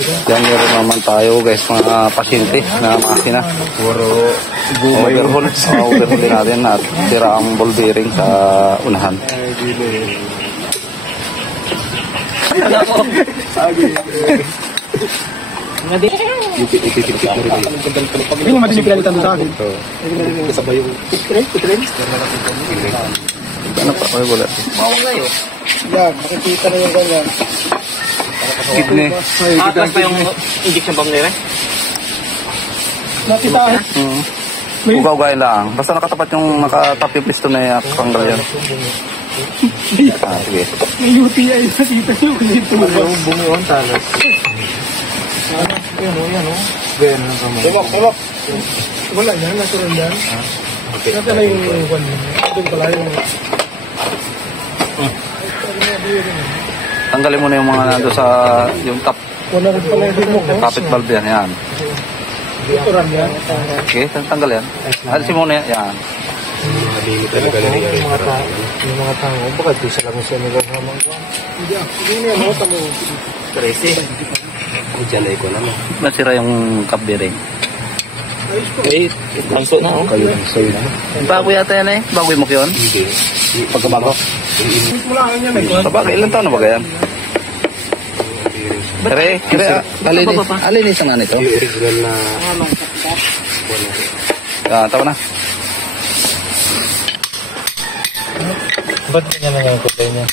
Yan, meron naman tayo guys, mga pasyente na makina. Puro overhaul. Overhaul natin at sira ang ball bearing sa unahan. Hindi mo matinig pinalitan doon sa akin. Kasabay yung ano pa kayo wala? Bawang na yun. Yan, makikita na yung ganyan. Kidney. Tapos pa yung injection bomb nila? Natitahin. Ugaw-ugayin lang. Basta nakatapat yung piston na kakanggal yan. Sige. May UTI na dito yung dito. Yung bumuon talas. Yan o. Ganyan lang kamo. Tulok. Wala yan, natural yan. Natin na yung one. Doon pala yung... Tanggalin mo na yung mga nando sa yung top. Wala rin pala yung Kapit valve yan. Yan. Ito ram yan. Okay, tanggal yan. Alisin mo na yan. Yan. Yung mga tango, bakit di sila lang siya nagawamang kwan? Hindi na yan, tamo. 13. Diyan na ko naman. Nasira yung cap bearing. Langso na, oh. Kayo lang sa'yo na. Bago yata yan eh. Bago yung yun? Hindi. Pagkabago? Wala ka yan, eh. Sabagay, ilan taon na ba yan? Alinis ang nito. Yung original na... Tama na. Ba't ganyan na yung kulay niya?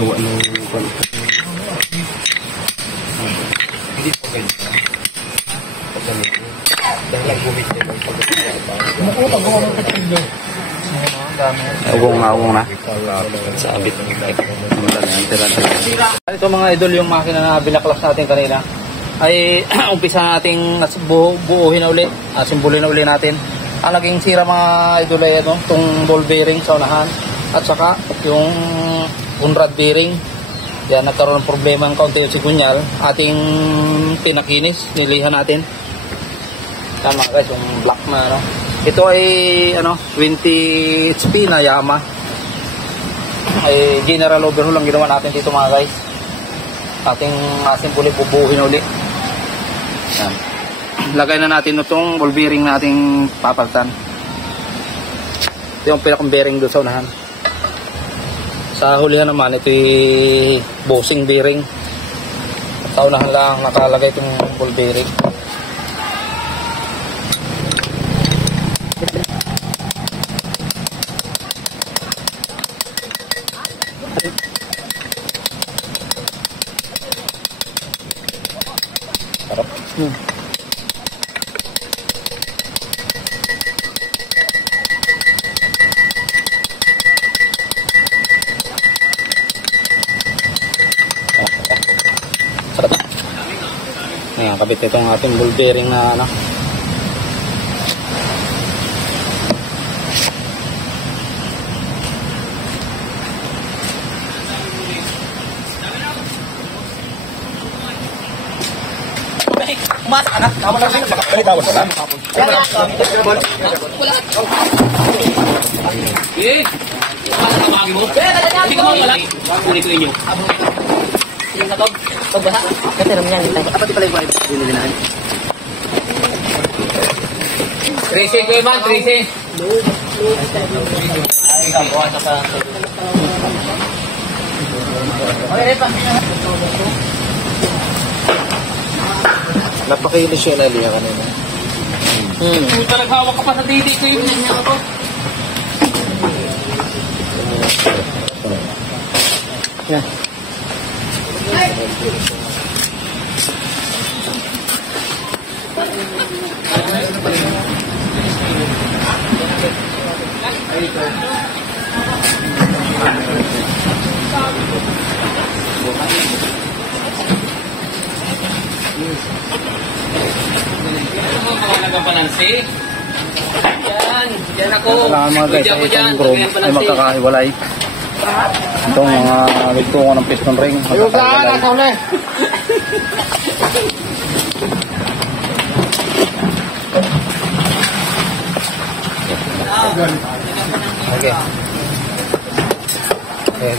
Gawa ng... Hindi po ganyan. Dahil lang bumit niya ng pagkakita. Ugong na. Sa abit ng Ito mga idol, yung makina na binaklas natin kanina ay umpisa nating buuhin na uli, simbulin na uli natin. Ang naging sira mga idol ay itong ball bearing sa unahan at saka yung rod bearing. Yan, nagkaroon ng problema ng kaunti yung sigunyal. Ating pinakinis, nilihan natin. Tama guys, yung black na Ito ay 20 HP na Yamaha. Ay general overhaul lang ginawa natin dito mga guys. Ating simbuli bubuhin uli. Yan. Lagay na natin itong ball bearing nating papalitan. Ito yung pinakang bearing doon sa unahan. Sa hulihan naman, ito yung bossing bearing. Sa unahan lang nakalagay itong ball bearing. Sarap. Ayan, kabit itong ating ball bearing na Mas, anak, kamu lang sa'yo. Balik tawad ko lang. Eh, pasang ang magi mo. Hindi ka mga malaki. Kunin ko inyo. Yung katog, pagbasa. Kasi naman yan. Apa di pala yung vibe? Dinilinahan. Tracing ko iman, tracing. Ikaw, buha ka sa... Okay, pa. Napakilis siya na liya kanina. Puta, naghawak ka pa sa didi ko yung niya ako. Yan. Nagabalansi. Yan ako. Kailangan mga guys, ay itong chrome ay magkakahiwalay. Itong mga ligtungo ng piston ring. Magkakahiwalay. Okay. Okay.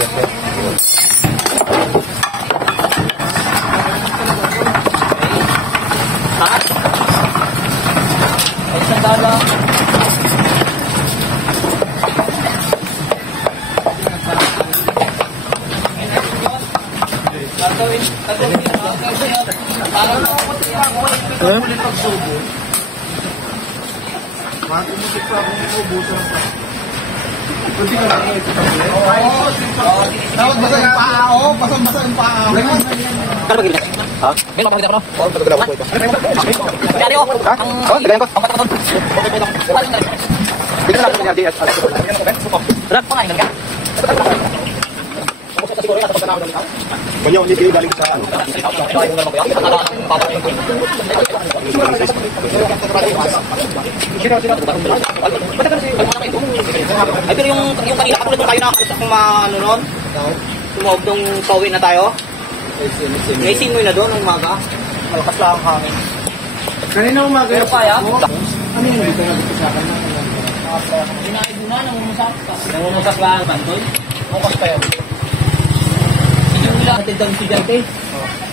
Basa yung paa, oh. Basa yung paa. Kano ba gilid? Ha? May mapakita ko no? Oo, patagalaw ko ito. Dali oh. Ha? Oo, tagayan ko. Ang patakon. Tingnan natin yung RDS. Rak pa nga, ka. Banyo, hindi kayo galing sa ano. Ay, pero yung kanina katulad nung tayo nakakalis akong ano nun, tumawag nung pauwi na tayo. May simoy na doon ng umaga. Malakas lang ang hangin. Kanina umaga. Pero kaya? Ano yung dito na dito sa akin? Kinain mo na, nangungusak. Nangungusak lang, Bantoy. Bukas tayo. Yung nila, natin daw estudyante.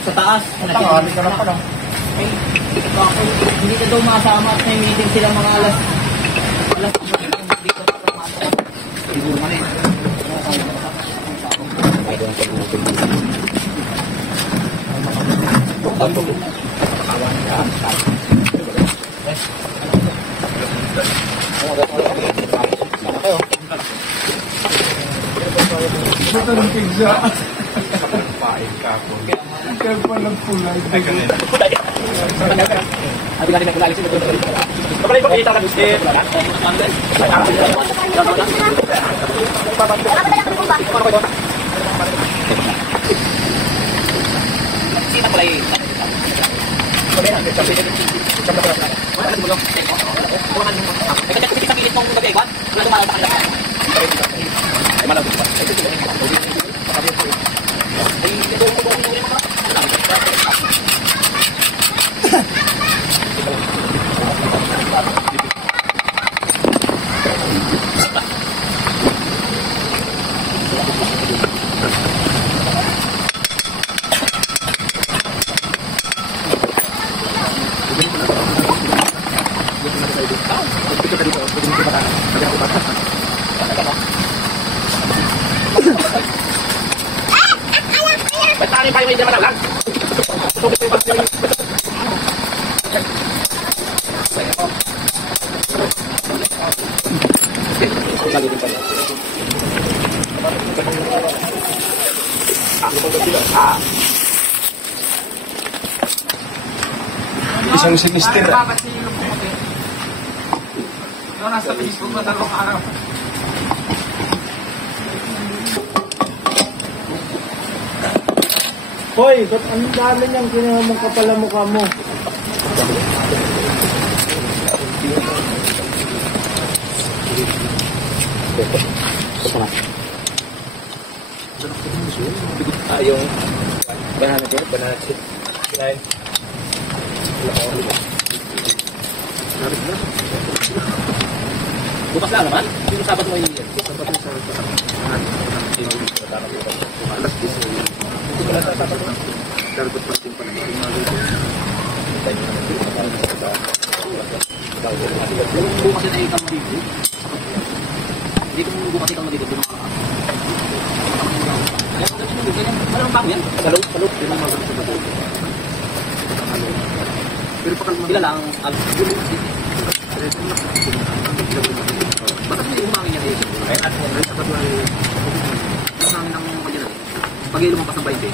Sa taas. Tangali ka lang pala. Hindi ka daw masama at may meeting sila mga alas. Siguro ka na eh. Ito ng pizza. Pain ka po. Kaya pa lang kulay. Abi ka rin nagkulali sila doon. Kapalay pa kita ka gusto. Sino pala yun? Ba't tayo hindi naman lang? Isang semester. Yung nasa Facebook na 2 araw. Hoy, ba't ang dami niyang ginawa mong kapala mukha mo? Yung banana chip. Kinain. Bukas lang naman? Yung Sabat mo yun yan? Sabat mo sa alas 10. Dapat pa rin pala. Bukas na ikang magiging. Hindi ko bukas ikang magiging. Malamang pa yan? Palog. Pero pakal lang ang bakit hindi umangin niya dito? Kahit at mo, sapat lang umangin ng magiging. Pag lumampas ng 20,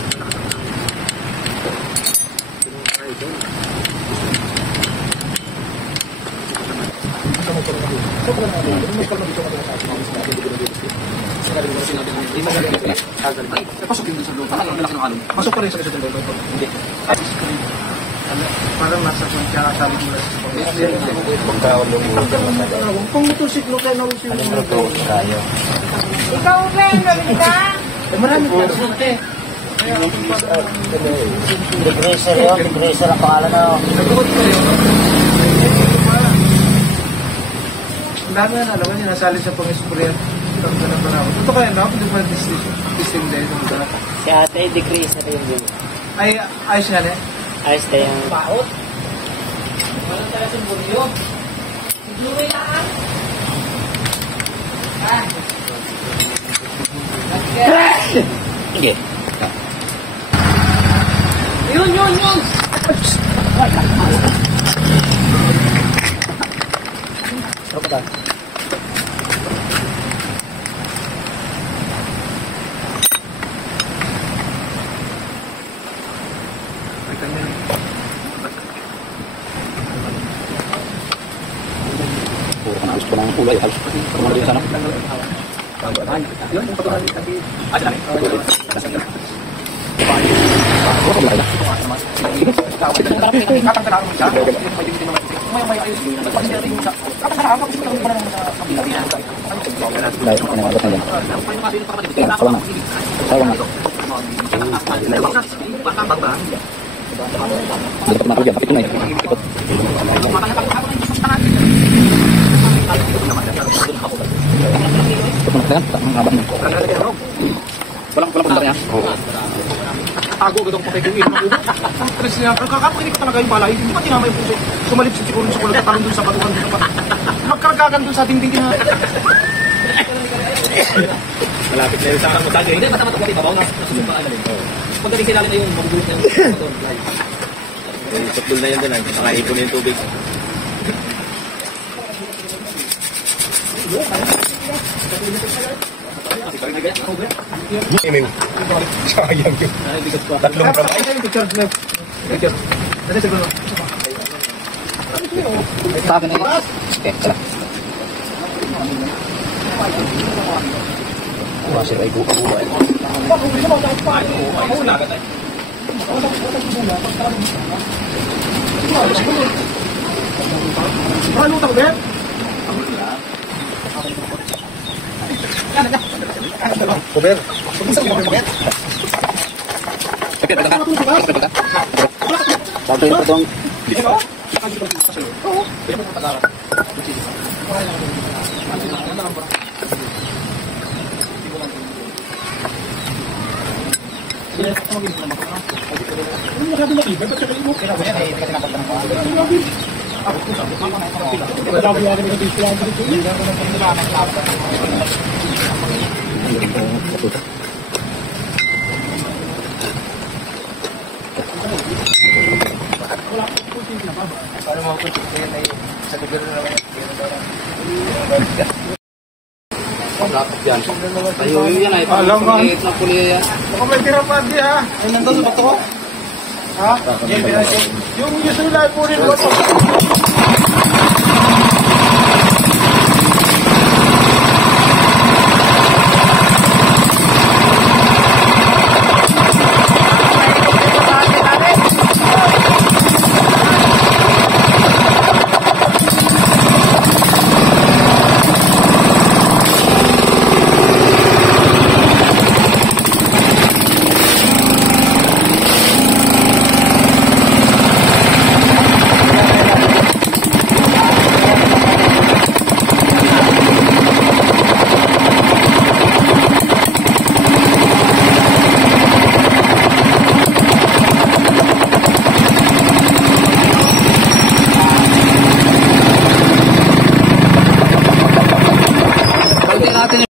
pasok yung sa loob. Pasok pa rin sa loob. Hindi. Parang nasa kanya sabi mo kung motorsiklo kayo na usin mo. Ikaw, Ben, nabili ka? Marami ka sulte. Degreaser yun. Degreaser ang pangalan na. Ang dami na alam niya nasali sa pang-espryan. Ito kaya na ako, di ba testing din? Si ate, degreaser yun din. Ay, ayos nga niya. Ayos na yung... Baot. Walang tayo sa buryo. Siguro lang. Hindi. Puro ka na gusto ng kulay. Halos kumano din sana. Walang punta niya. Tago agad ang patay kong ino ng ubo. Tres niya, kakapakinig talaga yung balay. Hindi ba tinama yung puso? Sumalip si Chikurun sa kulot at talon dun sa batuan dun sa pat. Magkaragagan dun sa dingding na. Malapit na yun sa aking masahe. Hindi, basta matagal ibabaw na nasusumpaan na rin. Pagdating sila na yung magugulos na yung football na yan doon ay nakaipon na yung tubig. Sayang yun. Tatlong pramay. Sa akin na yun. Okay, tara. Masir ay buka-buka. Malutang, Ben. Kuber. Satu yung patong. Ayo, yan ay pangit na puliya yan. Baka may tirapad di ha. Ay, nandun sa bato ko. Ha? Yung usual po rin.